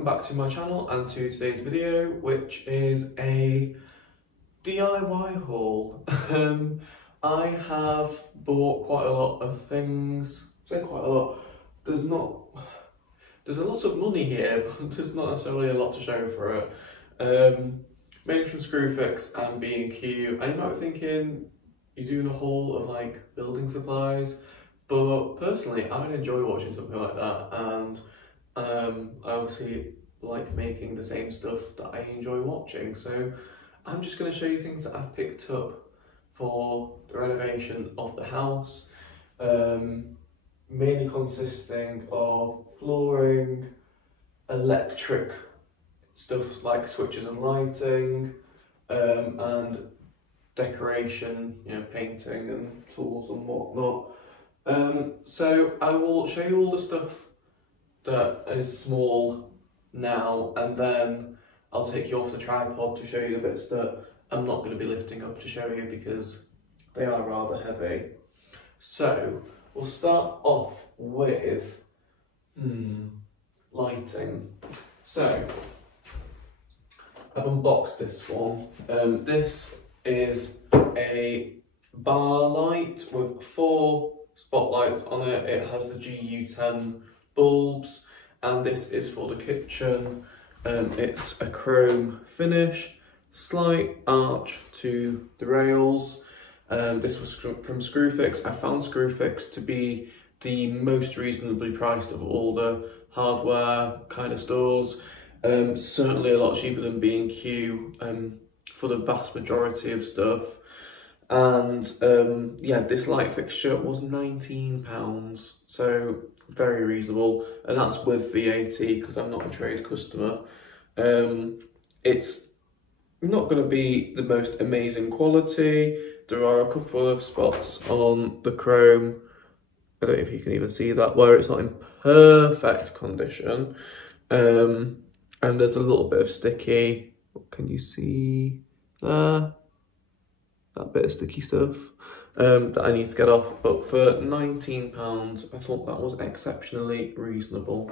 welcome back to my channel and to today's video, which is a DIY haul. I have bought quite a lot of things. Say quite a lot. There's a lot of money here, but there's not necessarily a lot to show for it. Mainly from Screwfix and B&Q. And you might be thinking you're doing a haul of like building supplies, but personally I would enjoy watching something like that, and I obviously like making the same stuff that I enjoy watching. So I'm just going to show you things that I've picked up for the renovation of the house, mainly consisting of flooring, electric stuff like switches and lighting, and decoration, you know, painting and tools and whatnot. So I will show you all the stuff that is small now, and then I'll take you off the tripod to show you the bits that I'm not going to be lifting up to show you because they are rather heavy. So we'll start off with lighting. So I've unboxed this one. This is a bar light with 4 spotlights on it. It has the GU10 bulbs, and this is for the kitchen. It's a chrome finish, slight arch to the rails. This was from Screwfix. I found Screwfix to be the most reasonably priced of all the hardware kind of stores. Certainly a lot cheaper than B&Q for the vast majority of stuff. And yeah, this light fixture was £19, so very reasonable, and that's with VAT because I'm not a trade customer. It's not going to be the most amazing quality. There are a couple of spots on the chrome, I don't know if you can even see that, where it's not in perfect condition. And there's a little bit of sticky, what can you see there? That bit of sticky stuff that I need to get off, but for £19 I thought that was exceptionally reasonable.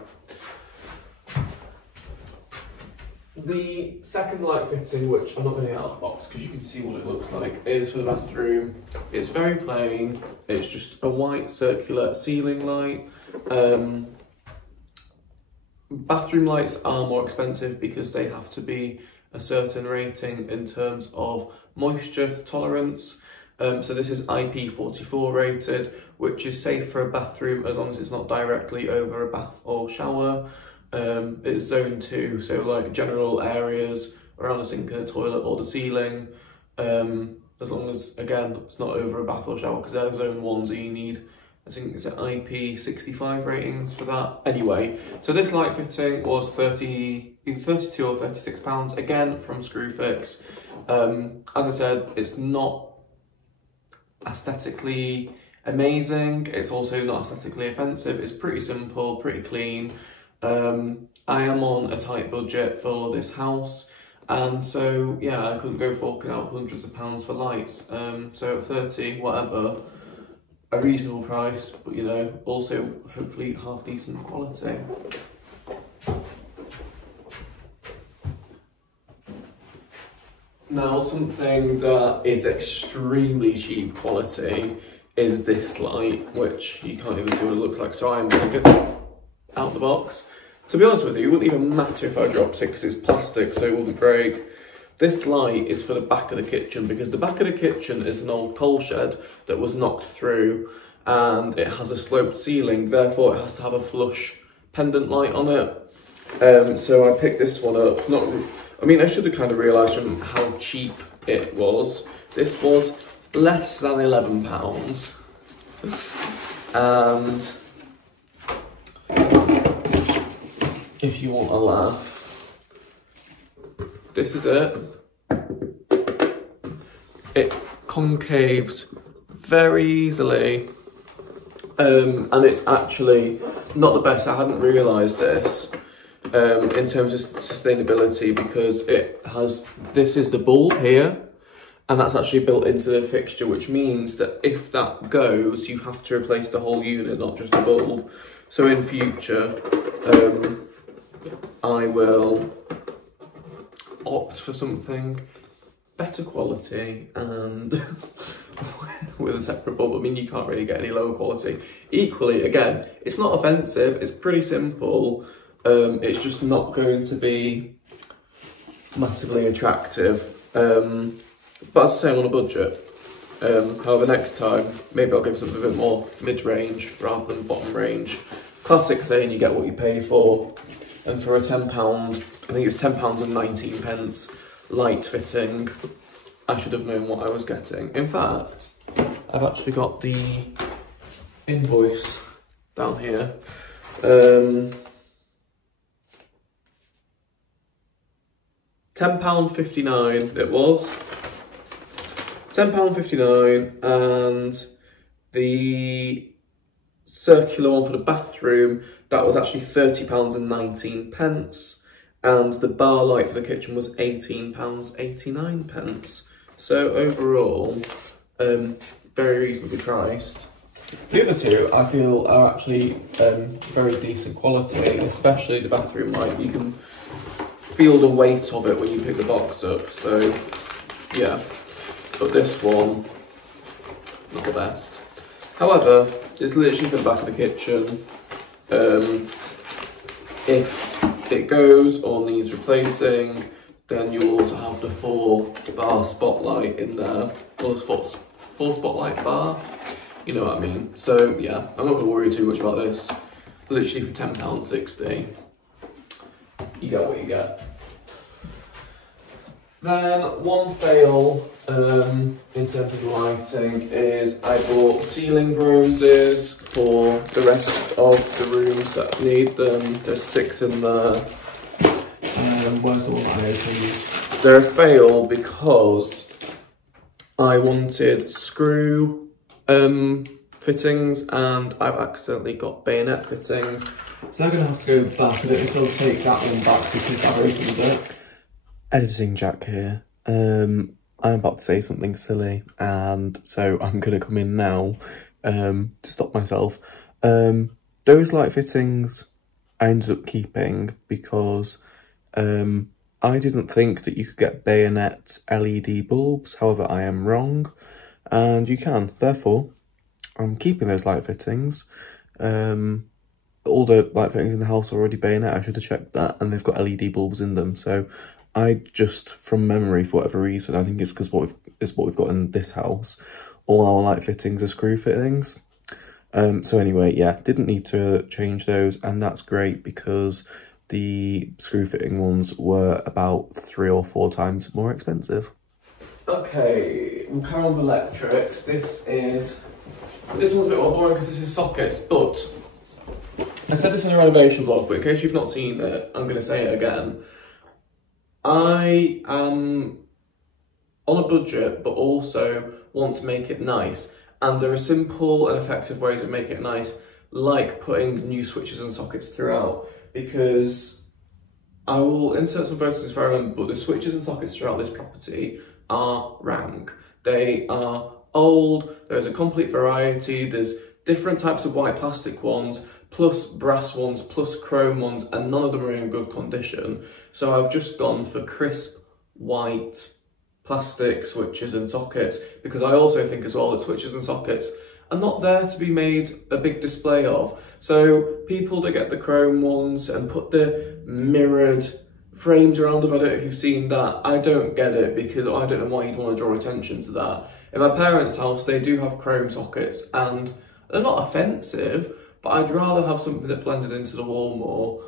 The second light fitting, which I'm not going to get out of the box because you can see what it looks like, is for the bathroom. It's very plain, it's just a white circular ceiling light. Bathroom lights are more expensive because they have to be a certain rating in terms of moisture tolerance. So this is IP44 rated, which is safe for a bathroom as long as it's not directly over a bath or shower. It's zone 2, so like general areas around the sink and the toilet or the ceiling, as long as, again, it's not over a bath or shower, because they're zone 1, so you need, I think it's an IP65 ratings for that. Anyway, so this light fitting was either 32 or £36, again from Screwfix. As I said, it's not aesthetically amazing, it's also not aesthetically offensive, it's pretty simple, pretty clean. I am on a tight budget for this house, and so yeah, I couldn't go forking out hundreds of pounds for lights. So at 30, whatever, a reasonable price, but you know, also hopefully half decent quality. Now, something that is extremely cheap quality is this light, which you can't even see what it looks like, so I'm going to get it out the box. To be honest with you, it wouldn't even matter if I dropped it because it's plastic, so it wouldn't break. This light is for the back of the kitchen because the back of the kitchen is an old coal shed that was knocked through, and it has a sloped ceiling, therefore it has to have a flush pendant light on it. So I picked this one up. I mean, I should have kind of realised from how cheap it was. This was less than £11. And if you want a laugh, this is it. It concaves very easily, and it's actually not the best. I hadn't realised this in terms of sustainability, because it has, this is the bulb here, and that's actually built into the fixture, which means that if that goes, you have to replace the whole unit, not just the bulb. So in future, I will opt for something better quality and with a separate bulb. I mean, you can't really get any lower quality. Equally, again, it's not offensive, it's pretty simple. It's just not going to be massively attractive. But as I say, I'm on a budget. However, next time, maybe I'll give something a bit more mid-range rather than bottom range. Classic saying you get what you pay for. And for a £10, I think it's £10.19 light fitting, I should have known what I was getting. In fact, I've actually got the invoice down here. £10.59 it was. £10.59, and the circular one for the bathroom, that was actually £30.19, and the bar light for the kitchen was £18.89. So overall, very reasonably priced. The other two I feel are actually very decent quality, especially the bathroom light. You can feel the weight of it when you pick the box up, so yeah. But this one, not the best. However, it's literally for the back of the kitchen. If it goes or needs replacing, then you'll also have the 4-bar spotlight in there, or the 4 spotlight bar, you know what I mean. So yeah, I'm not going to worry too much about this. Literally for £10.60, you get what you get. Then one fail in terms of lighting is I bought ceiling roses for the rest of the rooms that need them. There's 6 in there. Where's the one that I opened? They're a fail because I wanted screw fittings and I've accidentally got bayonet fittings. So I'm going to have to go back. I don't think I'll take that one back because I opened it. Editing Jack here. I'm about to say something silly, and so I'm going to come in now to stop myself. Those light fittings I ended up keeping because I didn't think that you could get bayonet LED bulbs. However, I am wrong, and you can. Therefore, I'm keeping those light fittings. All the light fittings in the house are already bayonet. I should have checked that, and they've got LED bulbs in them. So I just, from memory, for whatever reason, I think it's because what we've got in this house, all our light fittings are screw fittings. So anyway, yeah, didn't need to change those, and that's great because the screw fitting ones were about 3 or 4 times more expensive. Okay, we'll carry on with electrics. This one's a bit more boring because this is sockets, but I said this in a renovation vlog, but in case you've not seen it, I'm going to say it again. I am on a budget, but also want to make it nice. And there are simple and effective ways of making it nice, like putting new switches and sockets throughout. Because I will insert some photos if I remember, but the switches and sockets throughout this property are rank. They are old, there's a complete variety, there's different types of white plastic ones, plus brass ones, plus chrome ones, and none of them are in good condition. So I've just gone for crisp white plastic switches and sockets, because I also think as well that switches and sockets are not there to be made a big display of. So people that get the chrome ones and put the mirrored frames around them, I don't know if you've seen that, I don't get it, because I don't know why you'd want to draw attention to that. In my parents' house, they do have chrome sockets, and they're not offensive, but I'd rather have something that blended into the wall more.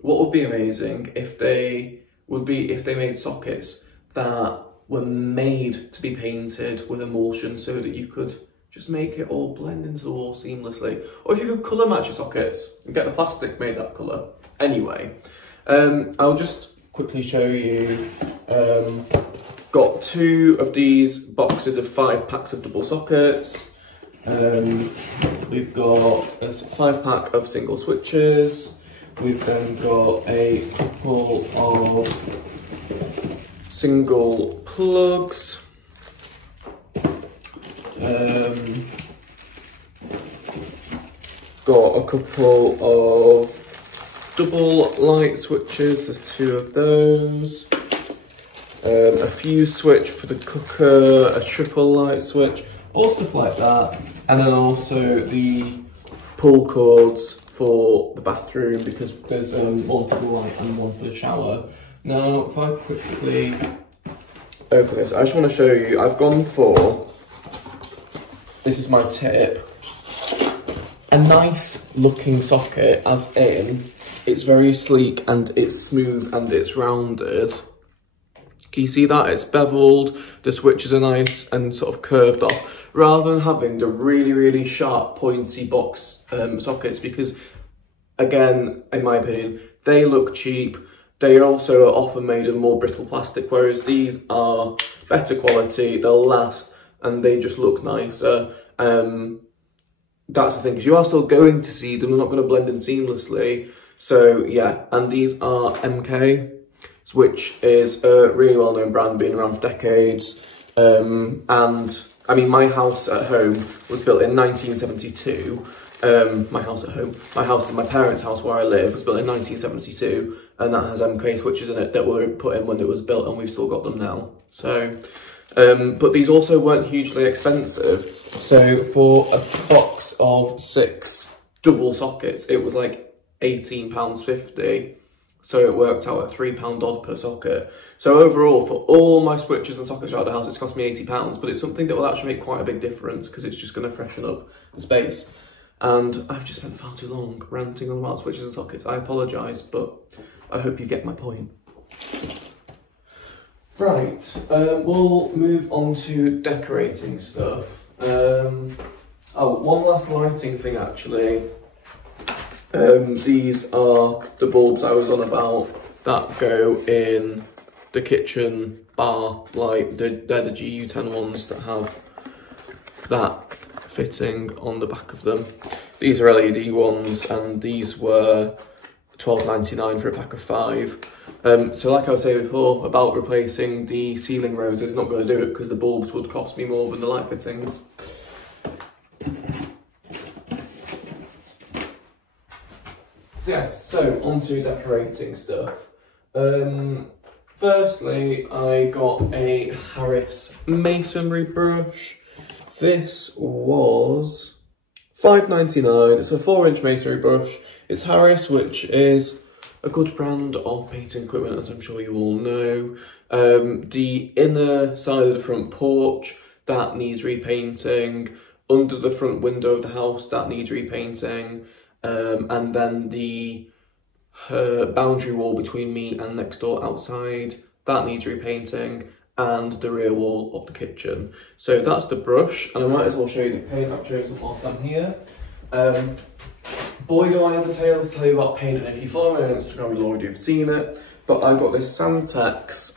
What would be amazing if they made sockets that were made to be painted with emulsion so that you could just make it all blend into the wall seamlessly. Or if you could colour match your sockets and get the plastic made that colour. Anyway, I'll just quickly show you. Got 2 of these boxes of 5 packs of double sockets. We've got a 5-pack of single switches. We've then got a couple of single plugs. Got a couple of double light switches, there's 2 of those. A fuse switch for the cooker, a triple light switch, all stuff like that. And then also the pull cords for the bathroom, because there's one for the light and one for the shower. Now, if I quickly open this, I just want to show you, I've gone for, this is my tip, a nice looking socket, as in, it's very sleek and it's smooth and it's rounded. Can you see that? It's beveled, the switches are nice and sort of curved off, rather than having the really, really sharp, pointy box sockets, because, again, in my opinion, they look cheap. They also are often made of more brittle plastic, whereas these are better quality, they'll last, and they just look nicer. That's the thing, because you are still going to see them, they're not going to blend in seamlessly. So, yeah, and these are MK, which is a really well-known brand, been around for decades. And I mean, my house at home was built in 1972. My house in my parents' house where I live was built in 1972, and that has MK switches in it that were put in when it was built, and we've still got them now. So, but these also weren't hugely expensive. So for a box of 6 double sockets, it was like £18.50. So it worked out at £3 odd per socket. So overall, for all my switches and sockets around the house, it's cost me £80, but it's something that will actually make quite a big difference, because it's just going to freshen up the space. And I've just spent far too long ranting on about switches and sockets. I apologise, but I hope you get my point. Right, we'll move on to decorating stuff. Oh, one last lighting thing actually. These are the bulbs I was on about that go in the kitchen bar light. They're the GU10 ones that have that fitting on the back of them. These are LED ones, and these were £12.99 for a pack of 5. So like I was saying before about replacing the ceiling roses, not going to do it because the bulbs would cost me more than the light fittings. Yes, so on to decorating stuff. Firstly, I got a Parish masonry brush. This was £5.99. It's a 4-inch masonry brush. It's Parish, which is a good brand of painting equipment, as I'm sure you all know. The inner side of the front porch, that needs repainting. Under the front window of the house, that needs repainting. And then the boundary wall between me and next door outside, that needs repainting, and the rear wall of the kitchen. So that's the brush, and I might as well show you the paint. I've chosen off them here. Boy, do I have a tale to tell you about paint, and if you follow me on Instagram, you'll already have seen it. But I got this Santex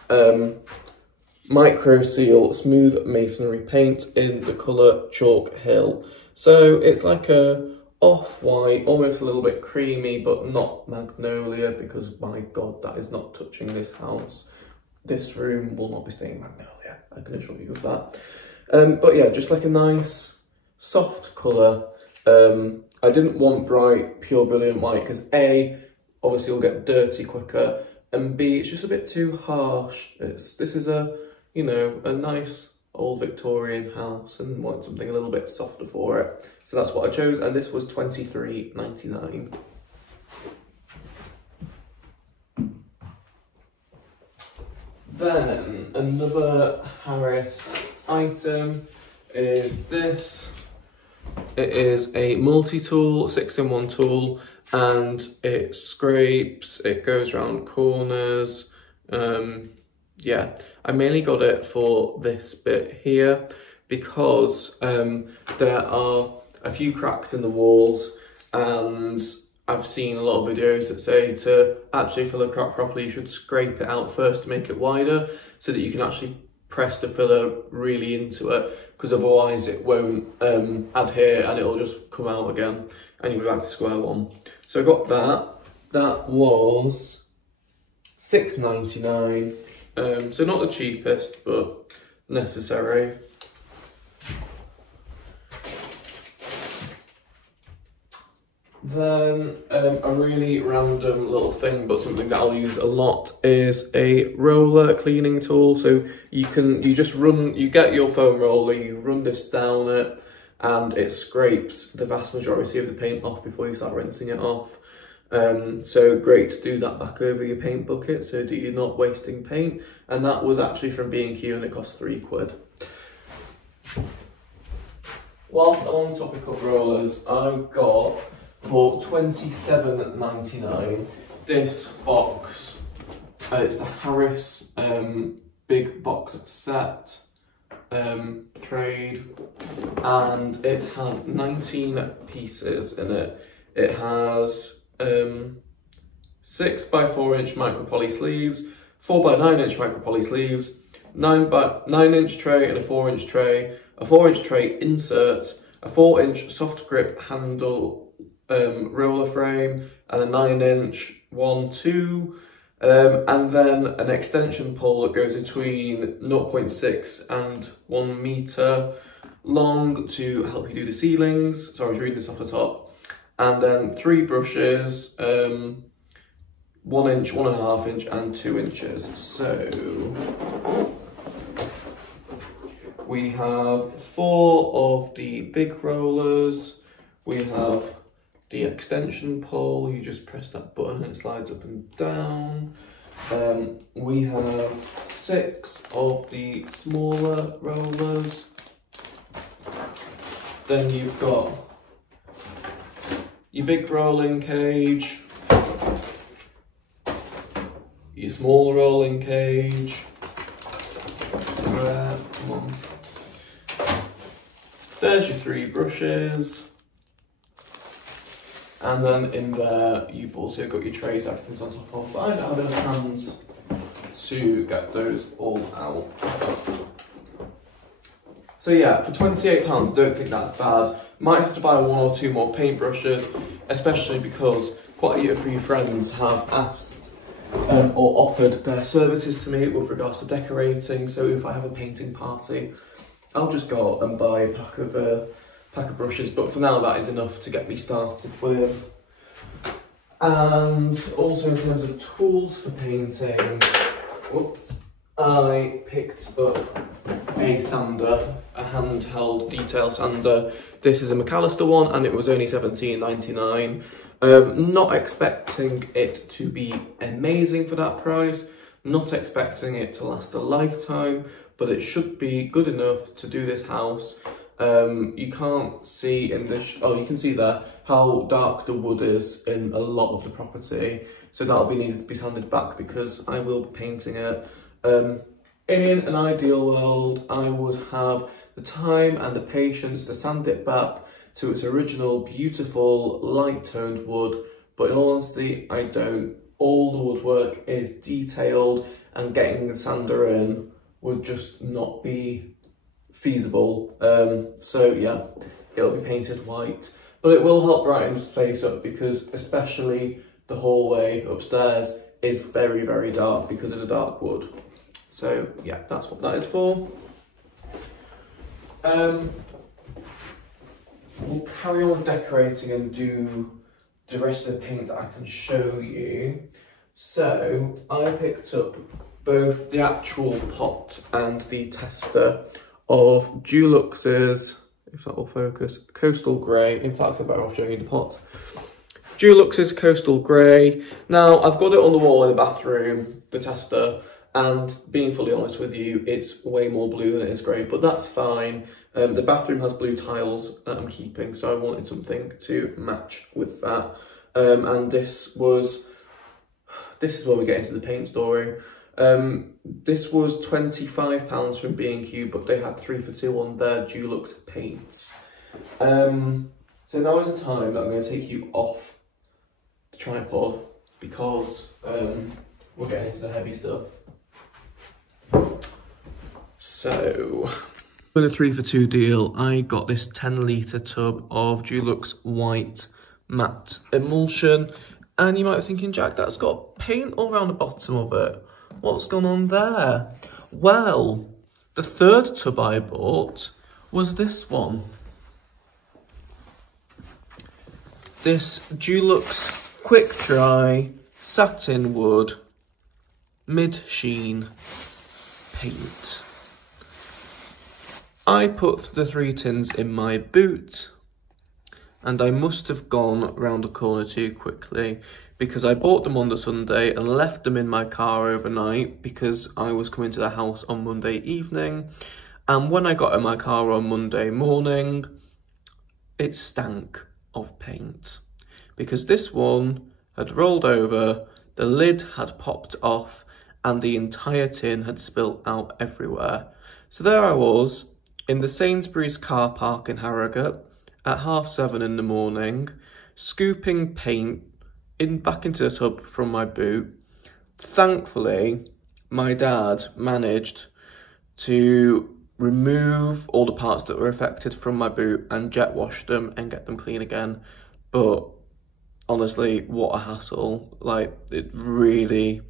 Micro Seal Smooth Masonry paint in the colour Chalk Hill. So it's like a off-white, almost a little bit creamy, but not magnolia, because my God, that is not touching this house. This room will not be staying magnolia, I can assure you of that. But yeah, just like a nice, soft colour. I didn't want bright, pure, brilliant white, because A, obviously it'll get dirty quicker, and B, it's just a bit too harsh. This is a, you know, a nice old Victorian house, and want something a little bit softer for it. So that's what I chose, and this was £23.99. Then another Parish item is this. It is a multi-tool, 6-in-1 tool, and it scrapes, it goes around corners. Yeah, I mainly got it for this bit here because there are a few cracks in the walls, and I've seen a lot of videos that say to actually fill a crack properly, you should scrape it out first to make it wider, so that you can actually press the filler really into it, because otherwise it won't adhere and it'll just come out again and you'll be back to square one. So I got that. That was £6.99. So not the cheapest, but necessary. Then a really random little thing, but something that I'll use a lot, is a roller cleaning tool. So you get your foam roller, you run this down it, and it scrapes the vast majority of the paint off before you start rinsing it off. So great to do that back over your paint bucket so that you're not wasting paint. And that was actually from B&Q and it cost £3. Whilst I'm on the topic of rollers, I got for £27.99 this box. It's the Parish big box set trade, and it has 19 pieces in it. It has 6 by 4 inch micro poly sleeves, 4 by 9 inch micro poly sleeves, 9 by 9 inch tray and a 4 inch tray, a 4 inch tray insert, a 4 inch soft grip handle roller frame, and a 9 inch 1-2, and then an extension pole that goes between 0.6 and 1 meter long to help you do the ceilings. Sorry, I was reading this off the top. And then 3 brushes, 1 inch, 1.5 inch, and 2 inches. So we have 4 of the big rollers. We have the extension pole. You just press that button and it slides up and down. We have 6 of the smaller rollers. Then you've got your big rolling cage, your small rolling cage. Come on. There's your 3 brushes. And then in there, you've also got your trays, everything's on top of. I don't have enough hands to get those all out. So yeah, for £28, I don't think that's bad. Might have to buy 1 or 2 more paintbrushes, especially because quite a few friends have asked or offered their services to me with regards to decorating. So if I have a painting party, I'll just go out and buy a pack of brushes, but for now that is enough to get me started with. And also in terms of tools for painting, I picked up a sander, a handheld detail sander. This is a McAllister one and it was only £17.99. Not expecting it to be amazing for that price, not expecting it to last a lifetime, but it should be good enough to do this house. You can't see in this, you can see there how dark the wood is in a lot of the property. So that'll be needed to be sanded back because I will be painting it. In an ideal world, I would have the time and the patience to sand it back to its original beautiful light toned wood. But in all honesty, I don't. All the woodwork is detailed and getting the sander in would just not be feasible. So yeah, it'll be painted white, but it will help brighten the place up because especially the hallway upstairs is very, very dark because of the dark wood. So yeah, that's what that is for. We'll carry on decorating and do the rest of the paint that I can show you. So I picked up both the actual pot and the tester of Dulux's, if that will focus, Coastal Grey. In fact, I better off showing you the pot. Dulux's Coastal Grey. Now, I've got it on the wall in the bathroom, the tester, and being fully honest with you, it's way more blue than it is grey, but that's fine. The bathroom has blue tiles that I'm keeping, so I wanted something to match with that. And this is where we get into the paint story. This was £25 from B&Q, but they had 3 for 2 on their Dulux paints. So now is the time that I'm going to take you off the tripod because we're getting into the heavy stuff. So, with a 3 for 2 deal, I got this 10-litre tub of Dulux white matte emulsion. And you might be thinking, Jack, that's got paint all around the bottom of it. What's gone on there? Well, the third tub I bought was this one. this Dulux Quick Dry Satin Wood Mid Sheen paint. I put the 3 tins in my boot, and I must have gone round the corner too quickly because I bought them on the Sunday and left them in my car overnight because I was coming to the house on Monday evening. And when I got in my car on Monday morning, it stank of paint because this one had rolled over, the lid had popped off, and the entire tin had spilt out everywhere. So there I was in the Sainsbury's car park in Harrogate at 7:30 in the morning, scooping paint back into the tub from my boot. Thankfully, my dad managed to remove all the parts that were affected from my boot and jet wash them and get them clean again. But honestly, what a hassle. Like, it really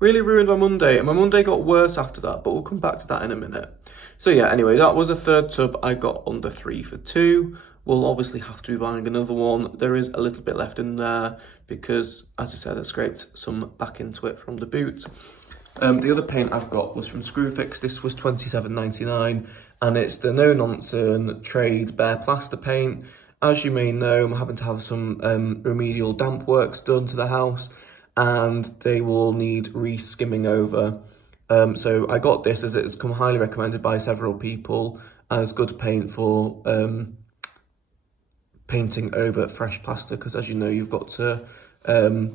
ruined my Monday, and my Monday got worse after that, but we'll come back to that in a minute. So yeah, anyway, that was a third tub I got under 3 for 2. We'll obviously have to be buying another one. There is a little bit left in there because, as I said, I scraped some back into it from the boot. The other paint I've got was from Screwfix. This was £27.99, and it's the no-nonsense trade bare plaster paint. As you may know, I'm having to have some remedial damp works done to the house, and they will need re-skimming over. So I got this as it's come highly recommended by several people as good paint for painting over fresh plaster, because as you know, you've got to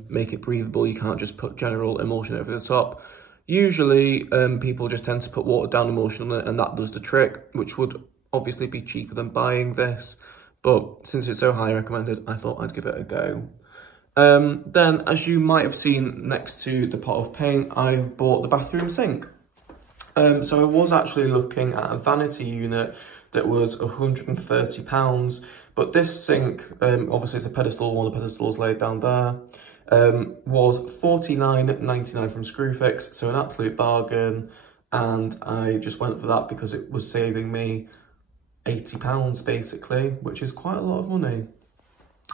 make it breathable. You can't just put general emulsion over the top. Usually people just tend to put watered down emulsion on it, and that does the trick, which would obviously be cheaper than buying this, but since it's so highly recommended, I thought I'd give it a go. Then, as you might have seen next to the pot of paint, I've bought the bathroom sink. So I was actually looking at a vanity unit that was £130, but this sink, obviously it's a pedestal, one of the pedestals laid down there, was £49.99 from Screwfix, so an absolute bargain, and I just went for that because it was saving me £80 basically, which is quite a lot of money,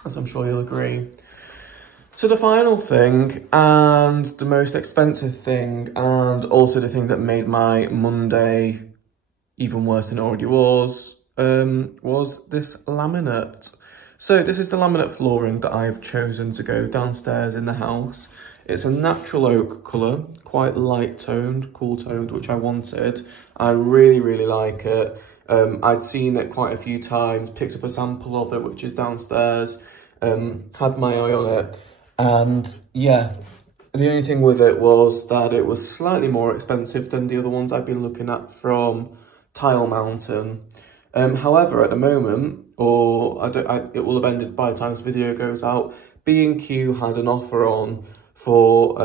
as I'm sure you'll agree. So the final thing, and the most expensive thing, and also the thing that made my Monday even worse than it already was this laminate. So this is the laminate flooring that I've chosen to go downstairs in the house. It's a natural oak colour, quite light toned, cool toned, which I wanted. I really like it. I'd seen it quite a few times, picked up a sample of it, which is downstairs, had my eye on it. And yeah, the only thing with it was that it was slightly more expensive than the other ones I've been looking at from Tile Mountain. However, at the moment, or it will have ended by the time this video goes out, B&Q had an offer on for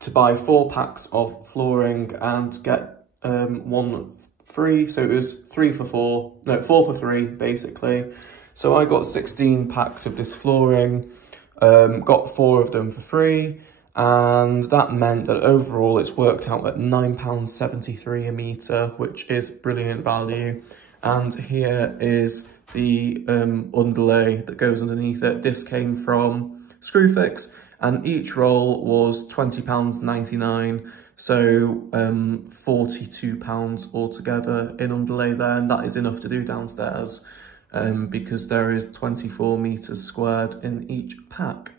to buy 4 packs of flooring and get 1 free. So it was 4 for 3 basically. So I got 16 packs of this flooring. Got 4 of them for free, and that meant that overall it's worked out at £9.73 a metre, which is brilliant value. And here is the underlay that goes underneath it. This came from Screwfix, and each roll was £20.99, so £42 altogether in underlay there, and that is enough to do downstairs. Because there is 24 metres squared in each pack.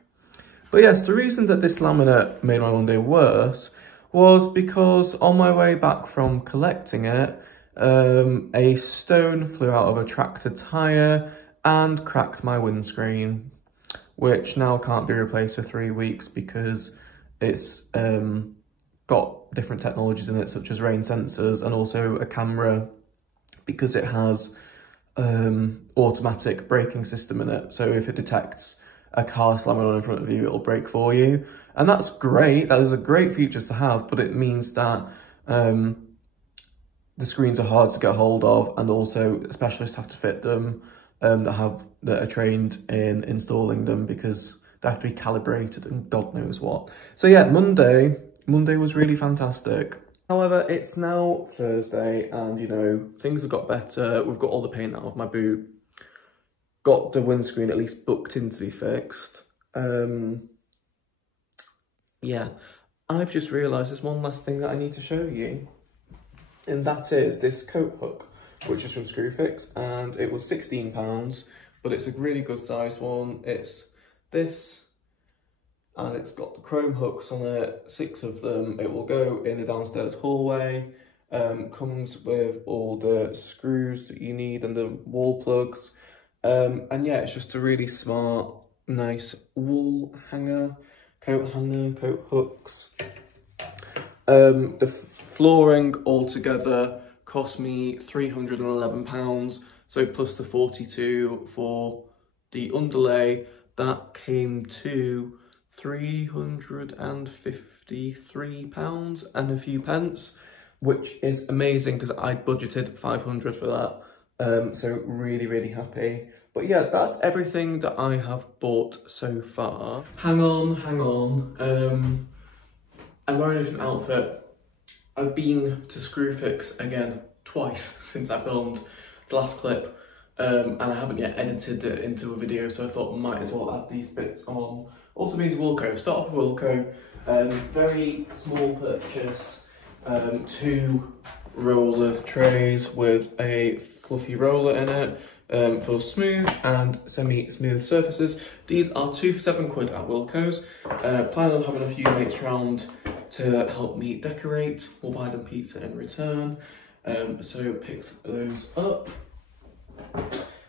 But yes, the reason that this laminate made my Monday worse was because on my way back from collecting it, a stone flew out of a tractor tyre and cracked my windscreen, which now can't be replaced for 3 weeks because it's got different technologies in it, such as rain sensors and also a camera, because it has automatic braking system in it. So if it detects a car slamming on in front of you, it'll brake for you. And that's great. That is a great feature to have, but it means that the screens are hard to get hold of, and also specialists have to fit them that are trained in installing them, because they have to be calibrated and God knows what. So yeah, Monday was really fantastic. However, it's now Thursday and, you know, things have got better. We've got all the paint out of my boot. got the windscreen at least booked in to be fixed. Yeah, I've just realised there's one last thing that I need to show you, and that is this coat hook, which is from Screwfix, and it was £16, but it's a really good sized one. It's this, and it's got the chrome hooks on it, 6 of them. It will go in the downstairs hallway, comes with all the screws that you need and the wall plugs. And yeah, it's just a really smart, nice wall hanger, coat hooks. The flooring altogether cost me £311, so plus the 42 for the underlay, that came to £353 and a few pence, which is amazing because I budgeted 500 for that. So really happy. But yeah, that's everything that I have bought so far. Hang on. I'm wearing a different outfit. I've been to Screwfix again twice since I filmed the last clip, and I haven't yet edited it into a video, so I thought I might as well add these bits on. Also been to Wilko. Start off with Wilko. Very small purchase. 2 roller trays with a fluffy roller in it for smooth and semi-smooth surfaces. These are 2 for £7 at Wilko's. Plan on having a few mates round to help me decorate. We'll buy them pizza in return. So pick those up.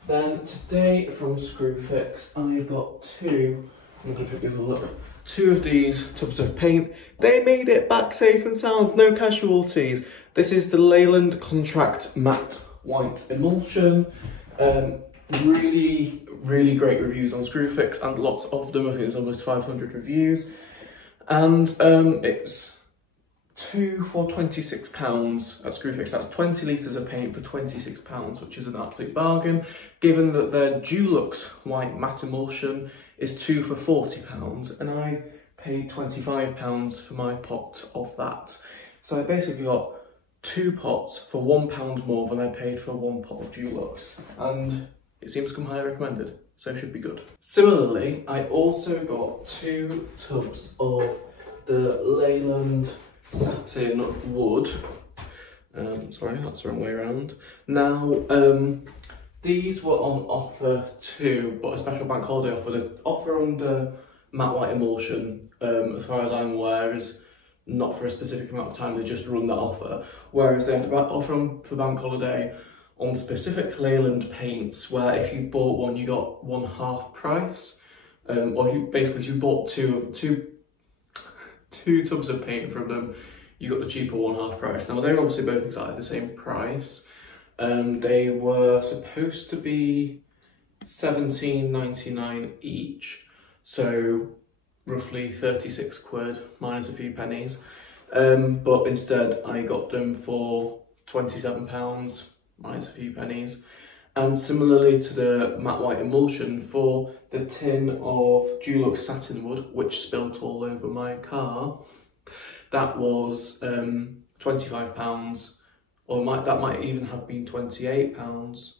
Then today from Screwfix, I got 2. I'm going to pick them up. 2 of these tubs of paint. They made it back safe and sound, no casualties. This is the Leyland Contract Matte White Emulsion. Really great reviews on Screwfix, and lots of them. I think there's almost 500 reviews. And it's 2 for £26 at Screwfix. That's 20 litres of paint for £26, which is an absolute bargain, given that their Dulux White Matte Emulsion is 2 for £40, and I paid £25 for my pot of that. So I basically got 2 pots for £1 more than I paid for 1 pot of Dulux, and it seems to come highly recommended, so it should be good. Similarly, I also got 2 tubs of the Leyland Satin Wood. Sorry, that's the wrong way around. Now, these were on offer too, but a special bank holiday offer. The offer under matte white emulsion, as far as I'm aware, is not for a specific amount of time. They just run that offer. Whereas they had an offer for bank holiday on specific Leyland paints, where if you bought one, you got 1/2 price. Or if you bought two tubs of paint from them, you got the cheaper 1/2 price. Now they're obviously both exactly the same price. They were supposed to be £17.99 each, so roughly £36 minus a few pennies. But instead I got them for £27 minus a few pennies. And similarly to the matte white emulsion, for the tin of Dulux Satin Wood, which spilt all over my car, that was £25. Or that might even have been £28.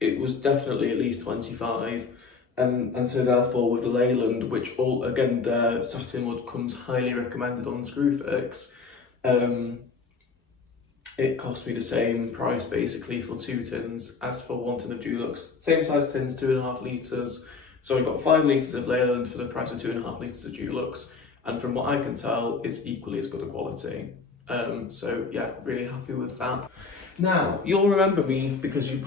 It was definitely at least 25. And so therefore with the Leyland, which again their satin wood comes highly recommended on Screwfix, it cost me the same price basically for 2 tins as for 1 tin of Dulux. Same size tins, 2.5 litres. So I got 5 litres of Leyland for the price of 2.5 litres of Dulux. And from what I can tell, it's equally as good a quality. So yeah, really happy with that. Now, you'll remember me, because you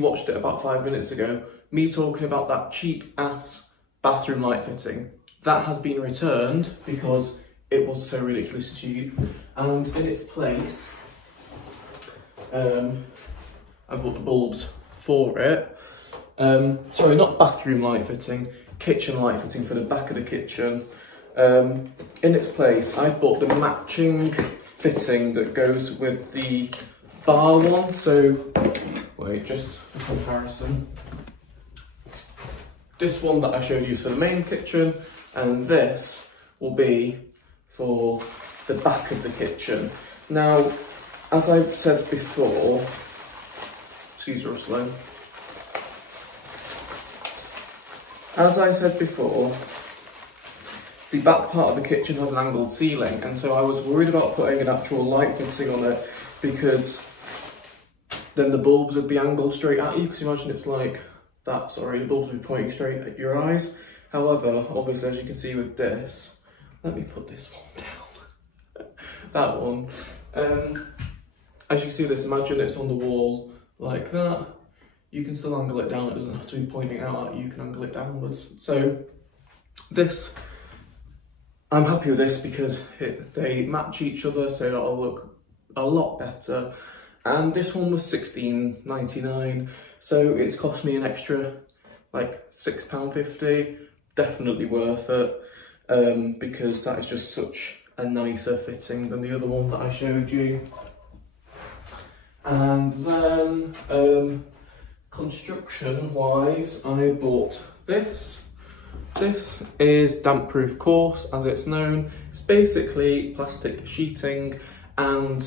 watched it about 5 minutes ago, me talking about that cheap ass bathroom light fitting. That has been returned because it was so ridiculously cheap. And in its place, I bought the bulbs for it. Sorry, not bathroom light fitting, kitchen light fitting for the back of the kitchen. In its place, I bought the matching fitting that goes with the bar one. So, wait, just for comparison. This one that I showed you is for the main kitchen, and this will be for the back of the kitchen. Now, as I've said before, excuse rustling, As I said before, the back part of the kitchen has an angled ceiling, and so I was worried about putting an actual light fitting on it because then the bulbs would be angled straight at you, because imagine it's like that, sorry, the bulbs would be pointing straight at your eyes. However, obviously, as you can see with this, let me put this one down, that one. As you can see this, imagine it's on the wall like that. You can still angle it down, it doesn't have to be pointing out at you, you can angle it downwards. So this, I'm happy with this because they match each other, so that'll look a lot better. And this one was £16.99, so it's cost me an extra like £6.50, definitely worth it, because that is just such a nicer fitting than the other one that I showed you. And then construction wise, I bought this. This is damp proof course, as it's known. It's basically plastic sheeting, and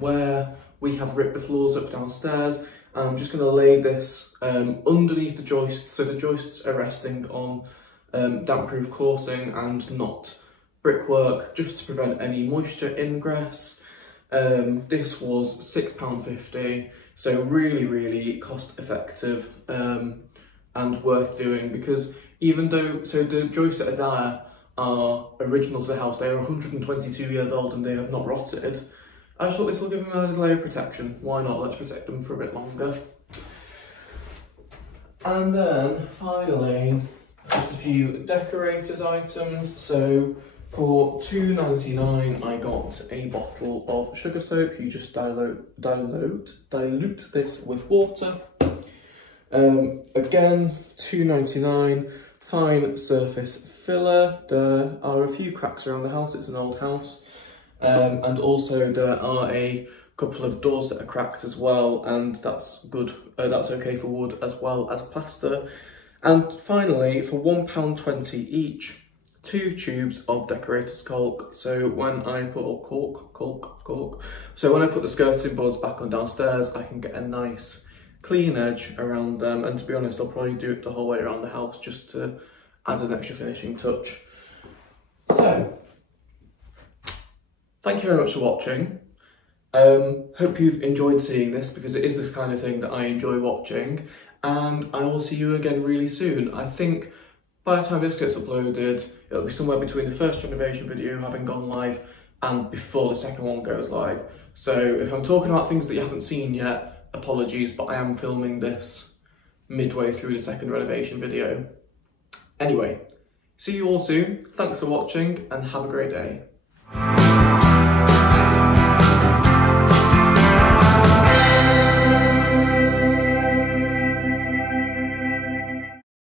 where we have ripped the floors up downstairs, I'm just going to lay this underneath the joists, so the joists are resting on damp proof coursing and not brickwork, just to prevent any moisture ingress. This was £6.50, so really cost effective and worth doing, because even though, so the joists that are there are original to the house, they are 122 years old and they have not rotted. I just thought this will give them a layer of protection. Why not? Let's protect them for a bit longer. And then finally, just a few decorators items. So for £2.99, I got a bottle of sugar soap. You just dilute this with water. Again, £2.99. Fine surface filler. There are a few cracks around the house. It's an old house. And also there are a couple of doors that are cracked as well, and that's good. That's okay for wood as well as plaster. And finally, for £1.20 each, 2 tubes of decorator's caulk. So when I put So when I put the skirting boards back on downstairs, I can get a nice clean edge around them. And to be honest, I'll probably do it the whole way around the house just to add an extra finishing touch. So thank you very much for watching. Hope you've enjoyed seeing this, because it is this kind of thing that I enjoy watching, and I will see you again really soon. I think by the time this gets uploaded, it'll be somewhere between the first renovation video having gone live and before the second one goes live. So if I'm talking about things that you haven't seen yet, apologies, but I am filming this midway through the second renovation video. Anyway, see you all soon. Thanks for watching and have a great day.